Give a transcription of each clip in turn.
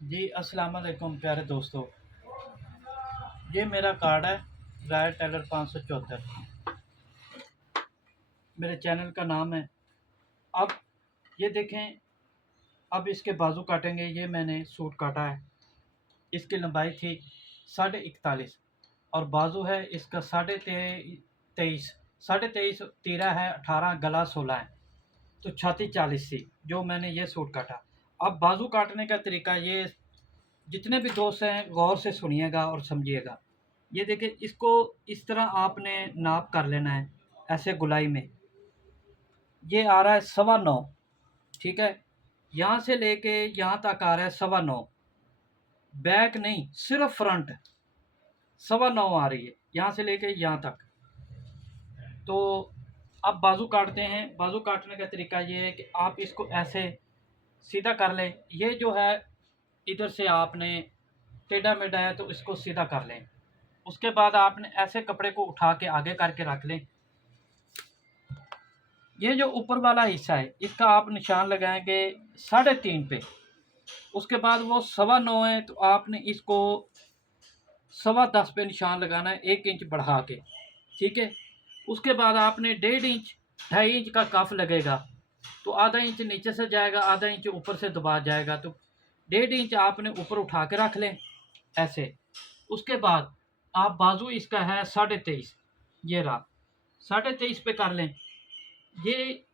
जी अस्सलाम वालेकुम प्यारे दोस्तों। ये मेरा कार्ड है, राय टेलर 574। मेरे चैनल का नाम है। अब ये देखें, अब इसके बाजू काटेंगे। ये मैंने सूट काटा है। इसकी लंबाई थी 41.5 और बाजू है इसका 23.5। 23.5 तीरा है 18, गला 16 है, तो छाती 40 थी जो मैंने ये सूट काटा। अब बाजू काटने का तरीका ये, जितने भी दोस्त हैं गौर से सुनिएगा और समझिएगा। ये देखिए, इसको इस तरह आपने नाप कर लेना है, ऐसे गुलाई में। ये आ रहा है 9.25, ठीक है। यहाँ से लेके यहाँ तक आ रहा है 9.25, बैक नहीं सिर्फ फ्रंट 9.25 आ रही है, यहाँ से लेके यहाँ तक। तो अब बाजू काटते हैं। बाजू काटने का तरीका ये है कि आप इसको ऐसे सीधा कर लें। ये जो है इधर से आपने टेढ़ा मेढ़ा है तो इसको सीधा कर लें। उसके बाद आपने ऐसे कपड़े को उठा के आगे करके रख लें। ये जो ऊपर वाला हिस्सा है इसका आप निशान लगाएंगे 3.5 पे। उसके बाद वो 9.25 है तो आपने इसको 10.25 पे निशान लगाना है, 1 इंच बढ़ा के, ठीक है। उसके बाद आपने 1.5 इंच 2.5 इंच का कफ लगेगा, तो आधा इंच नीचे से जाएगा, आधा इंच ऊपर से दबा जाएगा, तो 1.5 इंच आपने ऊपर उठा के रख लें ऐसे। उसके बाद आप बाजू इसका है 23.5, ये रहा 23.5 पे कर लें। ये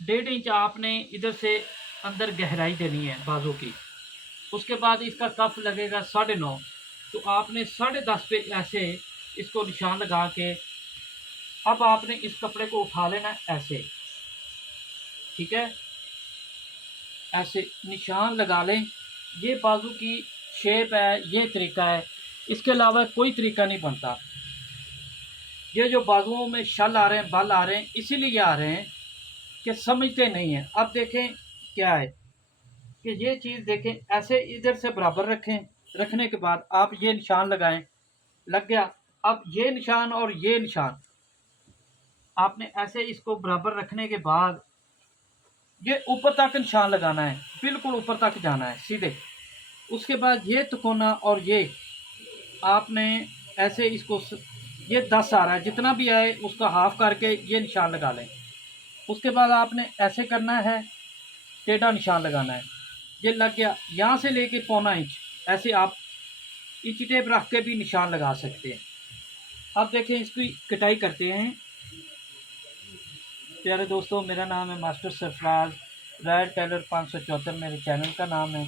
1.5 इंच आपने इधर से अंदर गहराई देनी है बाजू की। उसके बाद इसका कफ लगेगा 9.5, तो आपने 10.5 पे ऐसे इसको निशान लगा के अब आपने इस कपड़े को उठा लेना ऐसे, ठीक है। ऐसे निशान लगा लें। ये बाजू की शेप है, ये तरीका है, इसके अलावा कोई तरीका नहीं बनता। ये जो बाजुओं में शल आ रहे हैं, बल आ रहे हैं, इसीलिए आ रहे हैं कि समझते नहीं हैं। अब देखें क्या है कि ये चीज़ देखें, ऐसे इधर से बराबर रखें। रखने के बाद आप ये निशान लगाएं, लग गया। अब ये निशान और ये निशान आपने ऐसे इसको बराबर रखने के बाद ये ऊपर तक निशान लगाना है, बिल्कुल ऊपर तक जाना है सीधे। उसके बाद ये तिकोना और ये आपने ऐसे इसको ये 10 आ रहा है, जितना भी आए उसका हाफ करके ये निशान लगा लें। उसके बाद आपने ऐसे करना है, टेढ़ा निशान लगाना है। ये लग गया। यहाँ से लेके 0.25 इंच ऐसे आप इंच टेप रख के भी निशान लगा सकते हैं। अब देखें, इसकी कटाई करते हैं। प्यारे दोस्तों, मेरा नाम है मास्टर सरफराज, राय टेलर 574 मेरे चैनल का नाम है।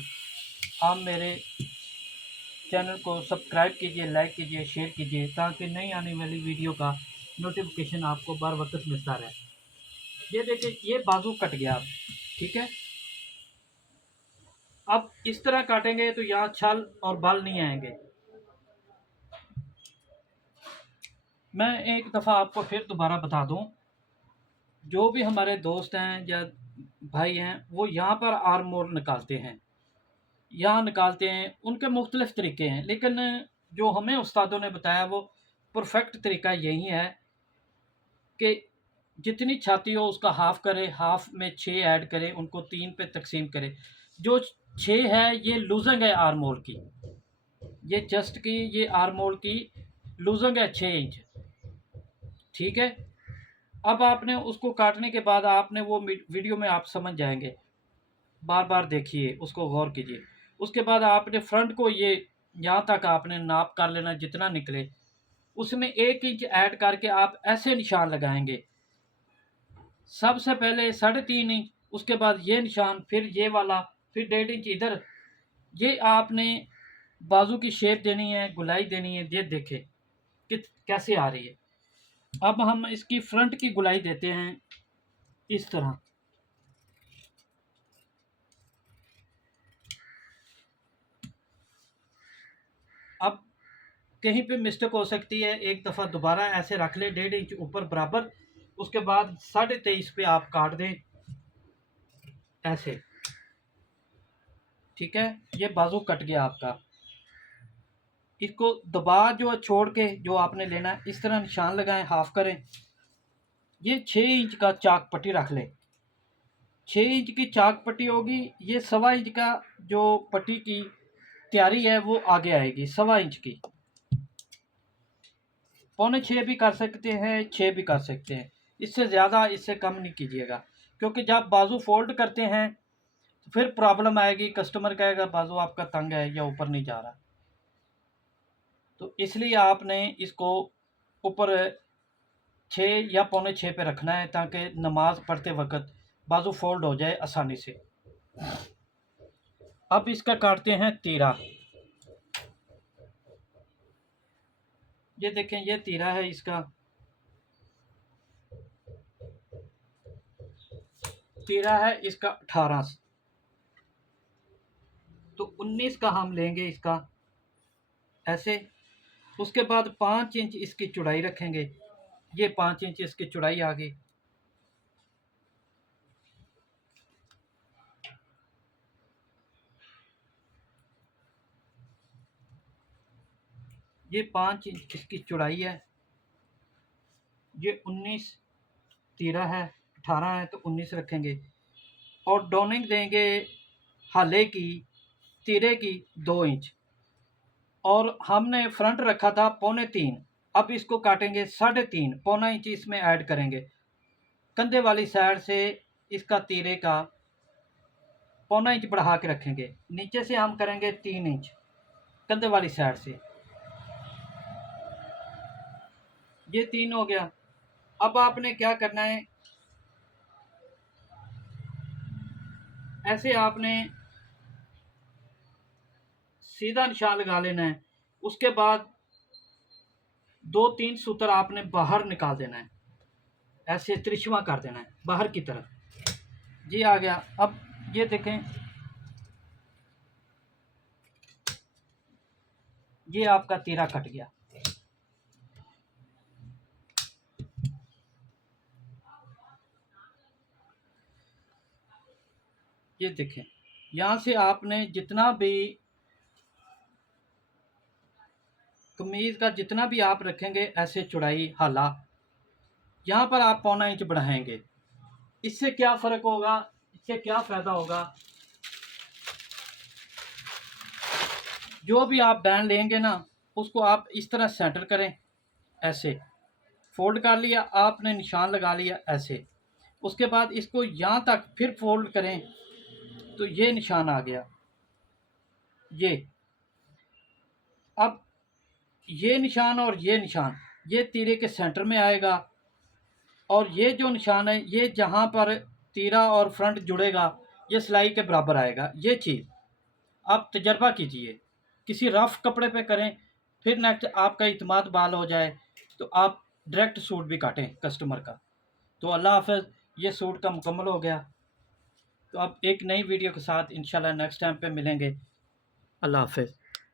आप मेरे चैनल को सब्सक्राइब कीजिए, लाइक कीजिए, शेयर कीजिए, ताकि नई आने वाली वीडियो का नोटिफिकेशन आपको बर वक्त मिलता रहे। ये देखिए, ये बाजू कट गया अब, ठीक है। अब इस तरह काटेंगे तो यहाँ छल और बाल नहीं आएंगे। मैं एक दफ़ा आपको फिर दोबारा बता दूं, जो भी हमारे दोस्त हैं या भाई हैं वो यहाँ पर आर्म मोल निकालते हैं, यहाँ निकालते हैं, उनके मुख्तलिफ तरीके हैं, लेकिन जो हमें उस्तादों ने बताया वो परफेक्ट तरीका यही है कि जितनी छाती हो उसका हाफ करे, हाफ में 6 ऐड करें, उनको 3 पे तकसीम करें। जो 6 है ये लूजिंग है आर्म होल की, ये चेस्ट की, ये आर्म होल की लूजिंग है 6 इंच, ठीक है। अब आपने उसको काटने के बाद आपने वो वीडियो में आप समझ जाएंगे, बार बार देखिए, उसको गौर कीजिए। उसके बाद आपने फ्रंट को ये यहाँ तक आपने नाप कर लेना, जितना निकले उसमें 1 इंच ऐड करके आप ऐसे निशान लगाएंगे। सबसे पहले 3.5 इंच, उसके बाद ये निशान, फिर ये वाला, फिर 1.5 इंच इधर। ये आपने बाजू की शेप देनी है, गुलाई देनी है। ये देखें कि कैसे आ रही है। अब हम इसकी फ्रंट की गुलाई देते हैं इस तरह। अब कहीं पे मिस्टेक हो सकती है, एक दफ़ा दोबारा ऐसे रख ले, 1.5 इंच ऊपर बराबर। उसके बाद 23.5 पे आप काट दें ऐसे, ठीक है। ये बाजू कट गया आपका। इसको दबा जो छोड़ के जो आपने लेना है, इस तरह निशान लगाएं, हाफ करें। ये 6 इंच का चाक पट्टी रख लें, 6 इंच की चाक पट्टी होगी। ये 1.25 इंच का जो पट्टी की तैयारी है वो आगे आएगी, 1.25 इंच की। 5.25 भी कर सकते हैं, 6 भी कर सकते हैं। इससे ज़्यादा, इससे कम नहीं कीजिएगा, क्योंकि जब बाजू फोल्ड करते हैं तो फिर प्रॉब्लम आएगी, कस्टमर कहेगा बाजू आपका तंग है या ऊपर नहीं जा रहा। तो इसलिए आपने इसको ऊपर 6 या 5.25 पे रखना है, ताकि नमाज पढ़ते वक्त बाजू फोल्ड हो जाए आसानी से। अब इसका काटते हैं तीरा। ये देखें, ये तीरा है इसका। तीरा है इसका 18, तो 19 का हम लेंगे इसका ऐसे। उसके बाद 5 इंच इसकी चौड़ाई रखेंगे। ये 5 इंच इसकी चौड़ाई आ गई। ये 5 इंच इसकी चौड़ाई है। ये 19 13 है, 18 है, तो 19 रखेंगे। और डोनिंग देंगे हाले की, तीरे की 2 इंच। और हमने फ्रंट रखा था 2.25, अब इसको काटेंगे 3.5, पौना इंच इसमें ऐड करेंगे। कंधे वाली साइड से इसका तीरे का 0.25 इंच बढ़ा के रखेंगे। नीचे से हम करेंगे 3 इंच कंधे वाली साइड से। ये 3 हो गया। अब आपने क्या करना है, ऐसे आपने सीधा निशान लगा लेना है। उसके बाद 2-3 सूत्र आपने बाहर निकाल देना है, ऐसे त्रिशवा कर देना है बाहर की तरफ। जी आ गया। अब ये देखें, ये आपका तीरा कट गया। ये देखें, यहाँ से आपने जितना भी कमीज़ का जितना भी आप रखेंगे ऐसे चौड़ाई हाला, यहाँ पर आप 0.25 इंच बढ़ाएंगे। इससे क्या फ़र्क होगा, इससे क्या फ़ायदा होगा, जो भी आप बैंड लेंगे ना उसको आप इस तरह सेंटर करें, ऐसे फोल्ड कर लिया आपने, निशान लगा लिया ऐसे। उसके बाद इसको यहाँ तक फिर फोल्ड करें, तो ये निशान आ गया। ये अब ये निशान और ये निशान ये तीरे के सेंटर में आएगा। और ये जो निशान है, ये जहाँ पर तीरा और फ्रंट जुड़ेगा ये सिलाई के बराबर आएगा। ये चीज़ आप तजर्बा कीजिए, किसी रफ़ कपड़े पे करें, फिर नेक्स्ट आपका इत्मीनान बाल हो जाए तो आप डायरेक्ट सूट भी काटें कस्टमर का। तो अल्लाह हाफ़िज़, ये सूट का मुकम्मल हो गया। तो अब एक नई वीडियो के साथ इंशाल्लाह नेक्स्ट टाइम पे मिलेंगे। अल्लाह हाफ़िज़।